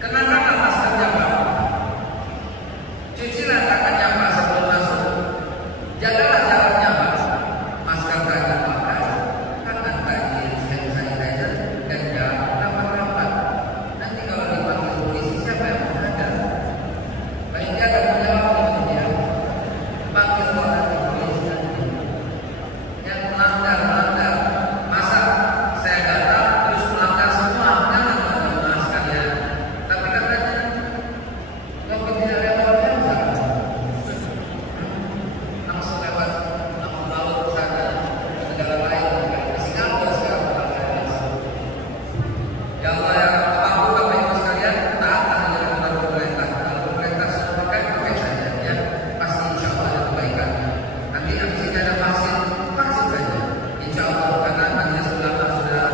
Kenakan maskernya Pak, cucilah tangannya Pak sebelum masuk, jagalah jaraknya Pak, masker tadi pakai, tangan tadi hand sanitizer dan jarak rapat-rapat. Nanti kalau dipanggil polisi siapa yang ada? Paling dia akan menjawab itu dia, panggil orang di polisi nanti. Yang melanggar, masa saya datang terus melanggar semua, jangan teman-teman sekalian. Tapi katanya kalau tidak lewat biasa, langsung lewat laut sana negara lain, ke Singapura sekarang. Ya Allah ya apapun Bapak Ibu sekalian, taatlah dengan aturan pemerintah. Kalau pemerintah sudah pakai saja ya, pasti insya Allah ada kebaikannya. Nanti habis ini ada vaksin saja. Insya Allah karena majelis ulama sudah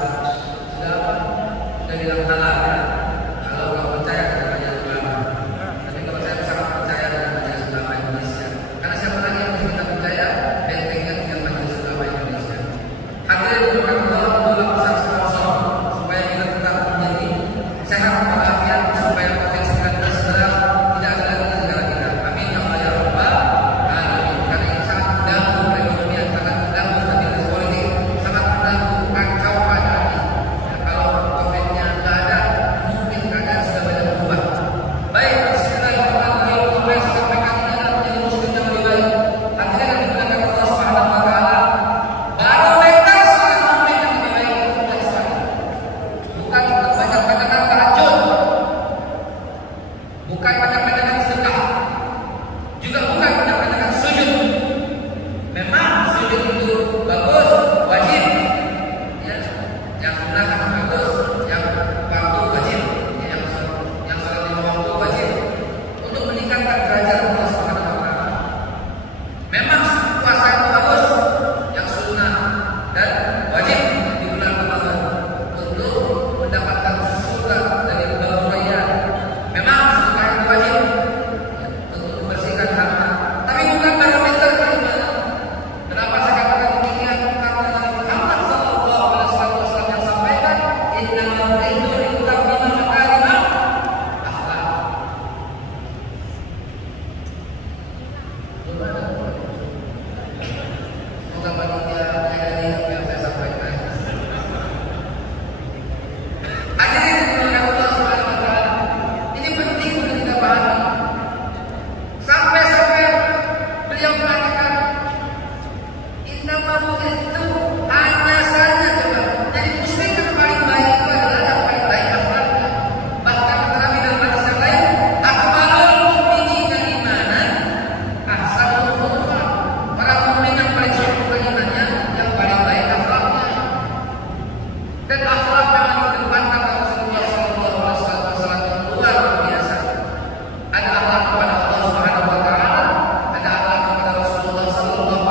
bilang halal ya. Kalau kau percaya dengan majelis ulama, tapi kalau saya sangat percaya dengan majelis ulama Indonesia. Karena siapa lagi yang bisa kita percaya? Bentengnya dengan majelis ulama Indonesia. Hadirin berkat Allah, doa besar sponsor supaya kita tetap menjadi sehat walafiat, supaya COVID-19 segera tidak ada lagi di negara kita. Amin ya Allah ya Rabbal Alamin. Karena ini sangat mengganggu perekonomian, sangat mengganggu stabilitas politik, sangat mengganggu kacau keadaan ini. Ya, kalau COVID-nya nggak ada, mungkin keadaan sudah banyak berubah. Baik, bismillahirrahmanirrahim. Apa yang saya sampaikan ini adalah menjadi muslim yang lebih baik. Hadirin yang dimuliakan Allah Subhanahu wa taala, barometer seorang mukmin yang lebih baik itu tidak sekali. Bukan banyak-banyakan tahajud, bukan banyak-banyakan sedekah, juga bukan banyak-banyakan sujud. Memang sujud itu bagus, wajib. Ya, yang sunnah bagus, yang waktu wajib, yang salat lima waktu wajib untuk meningkatkan derajat Allah Subhanahu wa taala. Memang puasa itu bagus, yang sunnah dan wajib di bulan Ramadan untuk mendapatkan surga dari Bapak Rayyan. Memang sedekah itu wajib ya, untuk membersihkan harta, tapi bukan barometer keimanan. Kenapa saya katakan demikian? Karena Nabi Muhammad SAW yang sampaikan, innamal ilmu litammima makarimah akhlak. Semoga panitia menyadari apa yang saya sampaikan. Hadirin yang dimuliakan Allah Subhanahu wa taala, ini penting untuk kita pahami. Sampai beliau mengatakan, innamal itu hanya saja coba. Jadi muslim yang paling baik itu adalah yang paling baik akhlaknya. Bahkan kata Nabi dalam hadis yang lain, akmalul mu'minina imanan ahsanul khuluqan. Para mukmin yang paling sempurna imannya, yang paling baik akhlaknya. Dan akhlak memang dikedepankan Rasulullah SAW yang luar biasa. Ada akhlak kepada Allah Subhanahu wa taala, ada akhlak kepada Rasulullah SAW.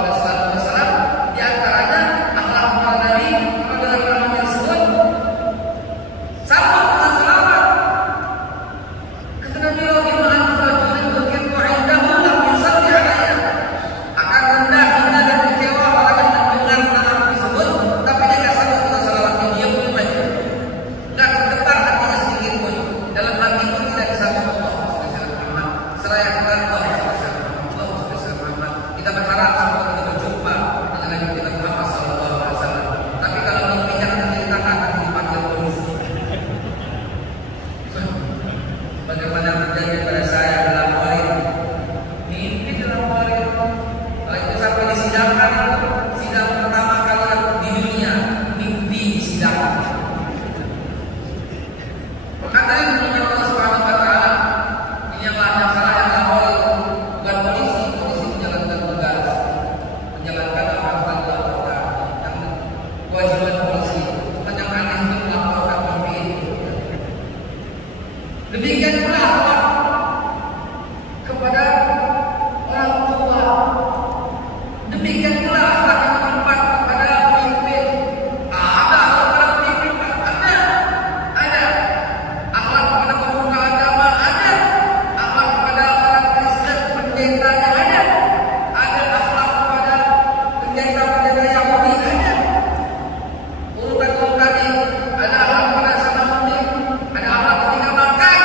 Di antaranya akhlak kepada Nabi, kepada Nabi disebut sambut dengan selawat. Kata Nabi, "Rahimah an-rajulin dzikru 'indahu lam yusalli 'alaihi." Akan rendah dan kecewa orang yang mendengar nama disebut, tapi dia nggak sambut dengan selawatnya, dia pun aja. Nggak tergetar hatinya sedikit pun. Dalam hati pun tidak disambut Allah Muhammad. Seraya kita Allah Muhammad. Kita berharap semoga kita berjumpa dengan Nabi kita Muhammad SAW. Tapi kalau mimpinya akan diceritakan, nanti dipanggil polisi. Bagaimana terjadi pada saya dalam warid, mimpi dalam warid. Kalau itu sampai disidangkan, sidang pertama kali di dunia, mimpi sidang. Kata ini Allah Subhanahu wa taala, ini yang salah yang lapor bukan polisi menjalankan tugas, menjalankan apa yang telah dilaporkan. Yang kewajiban polisi, yang aneh itu melaporkan mimpi itu. Demikian pula akhlak kepada orang tua. Demikian pula akhlak yang keempat kepada pemimpin. Ada akhlak kepada pemimpin, ada. Akhlak kepada pemuka agama ada. Akhlak kepada orang Kristen pendetanya ada. Ada akhlak kepada pendeta Yahudi ada. Urutan-urutan ini ada akhlak kepada sama muslim, ada akhlak ketika makan,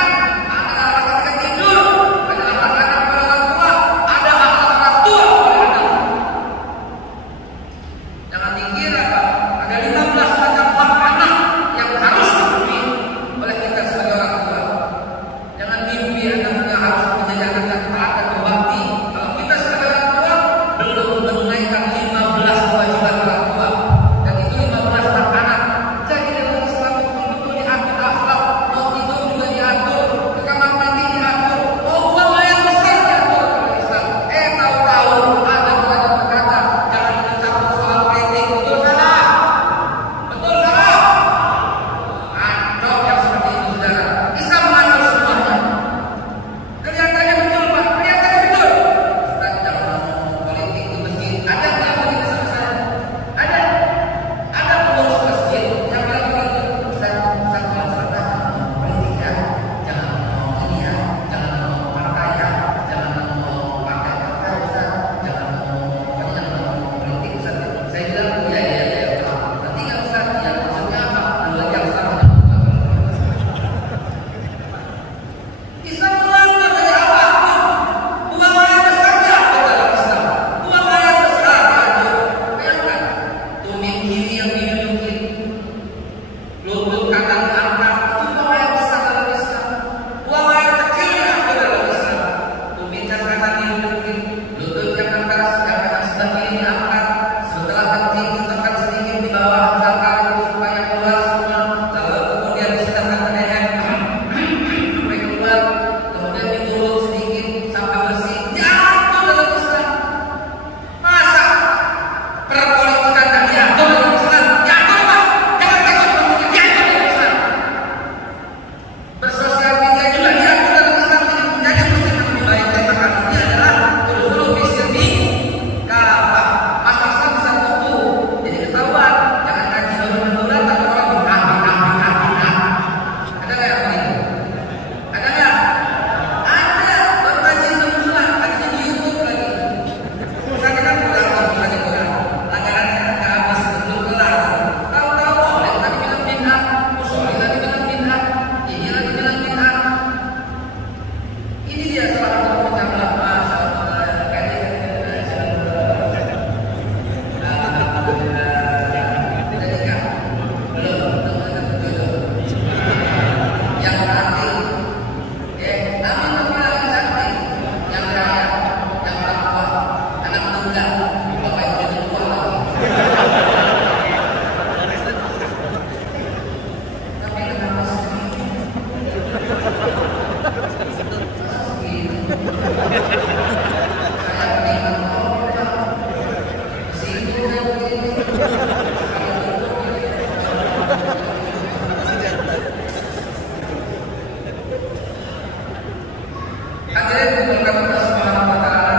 Akhirnya dimulakan Allah Subhanahu wa taala.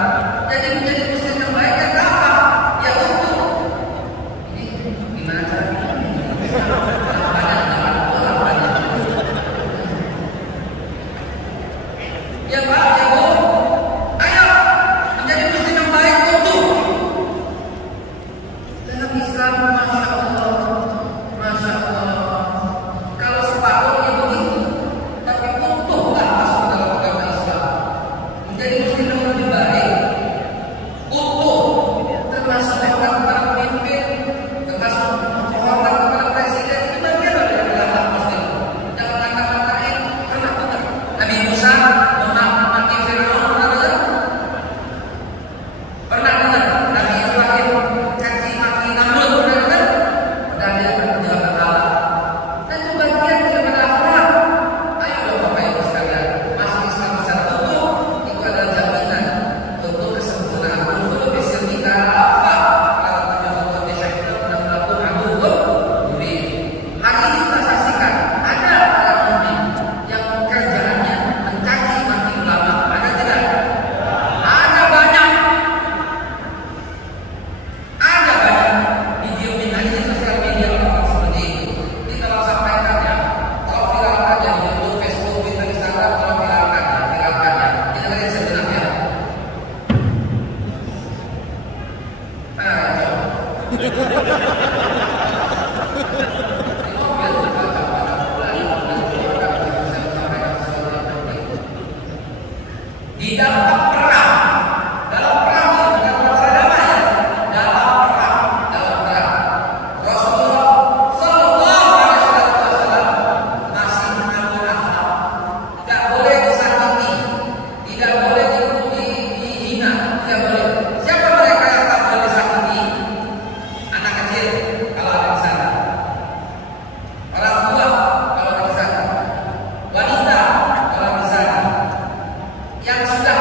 Jadi menjadi muslim yang baik kan apa? Ya untuk ini gimana caranya? Ya Pak, ya Bu, ayo menjadi muslim yang baik untuk dalam Islam. Masya Allah, kalau separuhnya begitu, tapi utuhlah masuk dalam agama Islam, menjadi muslim yang lebih baik, utuh, termasuk hormat kepada pemimpin, termasuk hormat kepada presiden, ini bagian dari hak muslim. Jangan langkah-langkahin pernah benar. Nabi Musa memaki Fir'aun, pernah dengar? Nabi Ibrahim caci maki Namrud, pernah dengar? Padahal dia menjalankan Allah. Dan itu bagian daripada akhlak. Ayo dong Bapak Ibu sekalian, masuk Islam secara utuh, itu adalah jaminan untuk kesempurnaan. Untuk visi kita apa? Kalau kita mau disyaitan dan melakukan aduh, hari ini kita saksikan ada orang mukmin yang kerjaannya mencaci maki ulama. Ada tidak? Ada banyak. Ada banyak video aja di sosial media orang seperti itu. Ini kalau sampaikan ya, kalau viralkan ya di YouTube, Facebook, Twitter, Instagram, kalau viralkan ya. Kita lihat sejenak ya. Di dalam perang, dalam perang bukan perang damai ya, dalam perang, Rasulullah Sallallahu Alaihi Wasallam masih mengatur akhlak, tidak boleh disakiti, tidak boleh dihina, tidak boleh. Siapa mereka yang tak boleh disakiti? Anak kecil kalau ada di sana, orang tua kalau ada di sana, wanita kalau ada di sana, yang sudah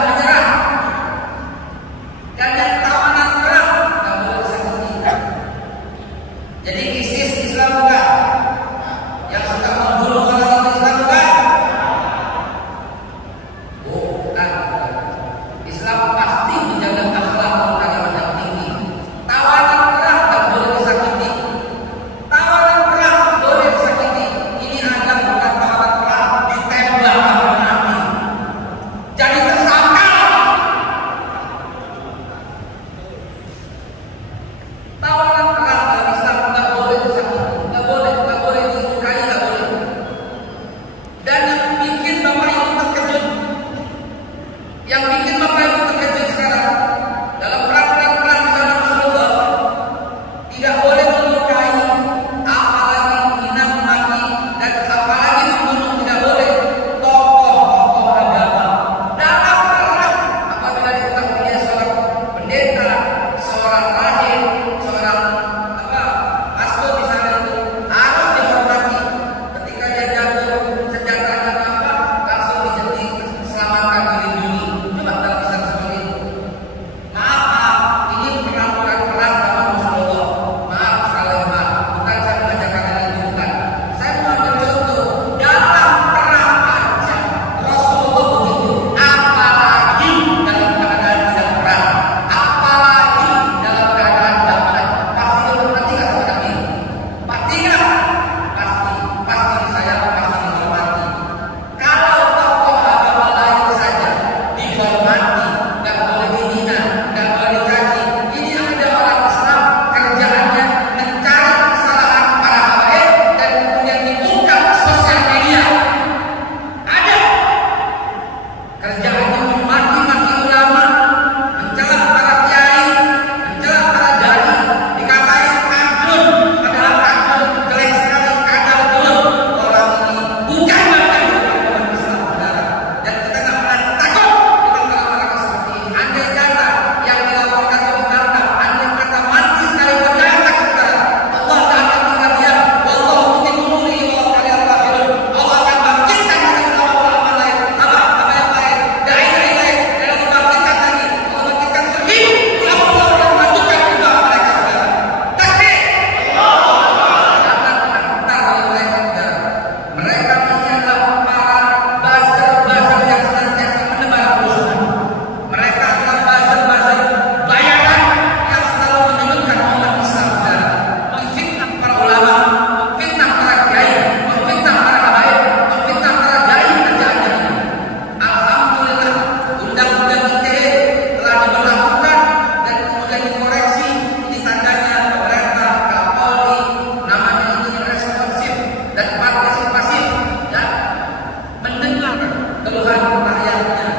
keluhan rakyatnya.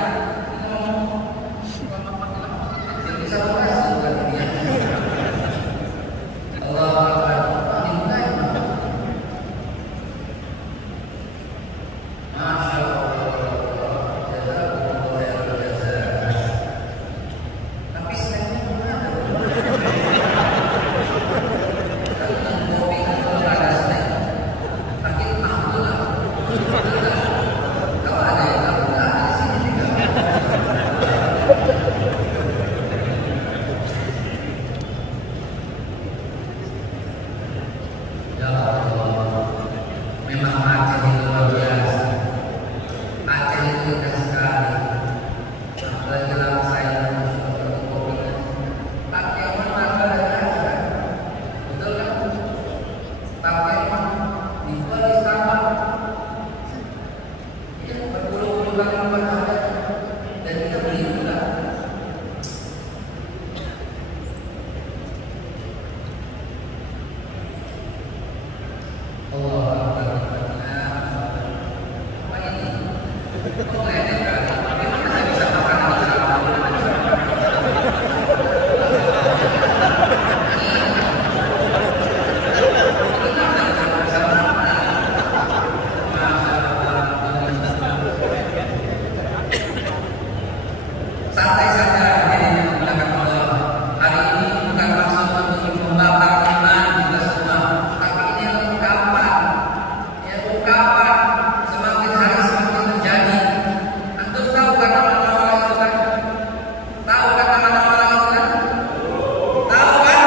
Jadi satu kasih bukan dia. Allah Akbar. Masya Allah. Tapi selainnya mana? Kopi kalau ada snack, makin mampu lah. Kalau ada yang tahu nggak ada di sini juga. Ya Allah, memang Aceh itu luar biasa. Aceh itu indah sekali. Apalagi kalau saya masuk kopinya, pakai mana ada. Betul kan? Pakai dijual di Starbucks. Ya, berpuluh-puluh kali lipat harga dan kita beli juga. Allah Akbar. Apa ini? Oh, ngeledek kali. Gimana saya bisa makan ini selama ini dengan cara? Santai saja hadirin yang dimuliakan Allah. Hari ini bukan maksud untuk membakar iman kita semua, tapi ini ungkapan. Ya, ungkapan semakin hari semakin menjadi. Antum tahu kan nama orang itu kan? Tahu kan nama orang itu kan? Tahu kan?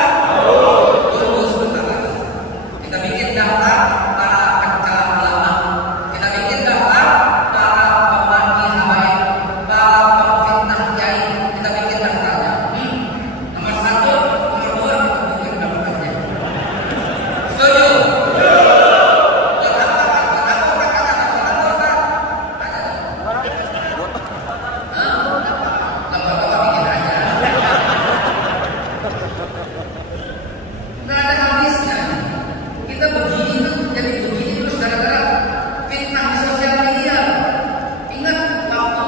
Tunggu sebentar lagi. Kita bikin daftar para pencelah ulama. Kita bikin daftar para pemaki habaib, para pemfitnah kiai. Kita bikin daftarnya. Nomor 1, nomor 2 kita bikin daftarnya. Setuju? Buat apa orang katakan? Apa bikin aja. Nggak ada habisnya. Kita begini kan jadi begini terus gara-gara fitnah di sosial media. Ingat waktu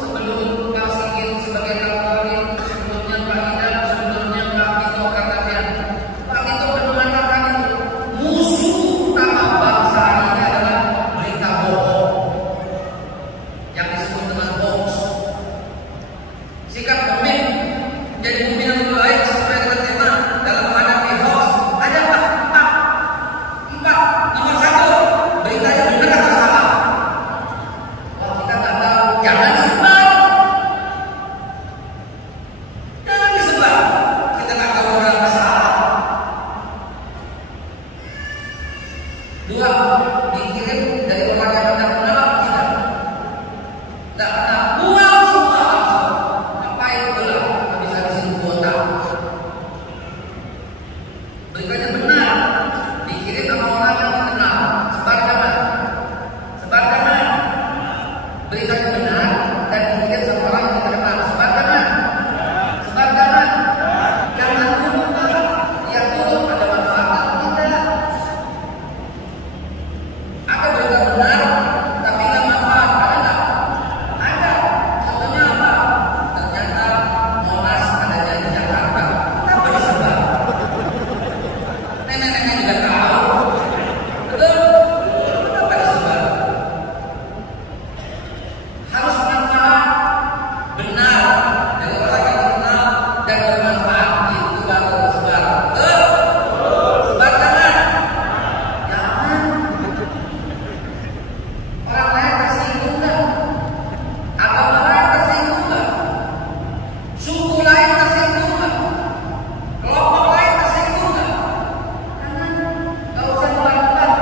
sebelum Pak Sigit sebagai Kapolri, sebelumnya Pak Idam, sebelumnya Pak Tito Karnavian. Pak Tito sudah mengatakan itu musuh utama bangsa ini adalah berita bohong yang disebut dengan hoax. Sikap mukmin menjadi mukmin yang baik sesuai dengan tema dalam menghadapi hoax. Ada empat. Nomor 1, beritanya benar atau salah. Wah, kita nggak tahu. Jangan disebar. Jangan disebar. Kita nggak tahu benar atau salah. 2, dikirim dari orang yang Anda kenal atau tidak. Nggak kenal. Buang semua langsung. Ngapain pula habis-habisin kuota. Beritanya benar, dikirim sama orang yang dikenal. Sebar jangan. Sebar jangan. Beritanya benar dan dikirim sama orang yang dikenal. Sebar jangan. Sebar jangan. Jangan dulu Pak. Lihat dulu ada manfaat atau tidak. Ada berita benar tapi nggak manfaat, ada nggak? Ada. Contohnya apa? Ternyata Monas adanya di Jakarta. Kenapa disebar? Nenek-nenek juga tahu. Betul? Kenapa disebar? Harus manfaat benar dari orang yang dikenal dan bermanfaat, itu baru disebar. Betul? Sebar jangan. Jangan. Orang lain tersinggung nggak? Agama lain tersinggung nggak? Suku lain tersinggung nggak? Kelompok lain tersinggung nggak? Jangan. Nggak usah dilakukan.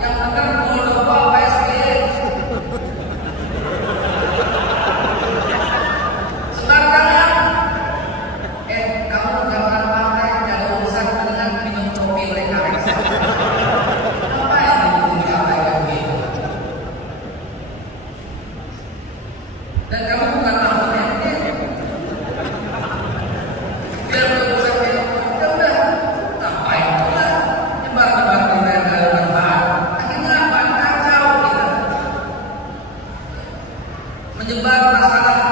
Yang benar Muldoko apa SBY? Sebar jangan. Kamu bukan orang partai, jangan urusan dengan minum kopi mereka. Apa yang dibikin kayak begitu? Dan kamu bukan mahasiswa biar berusaha minum kopi, ya udah. Ngapain pula nyebar-nyebar berita yang nggak ada manfaat? Akhirnya apa? Kacau kita. menyebar masalah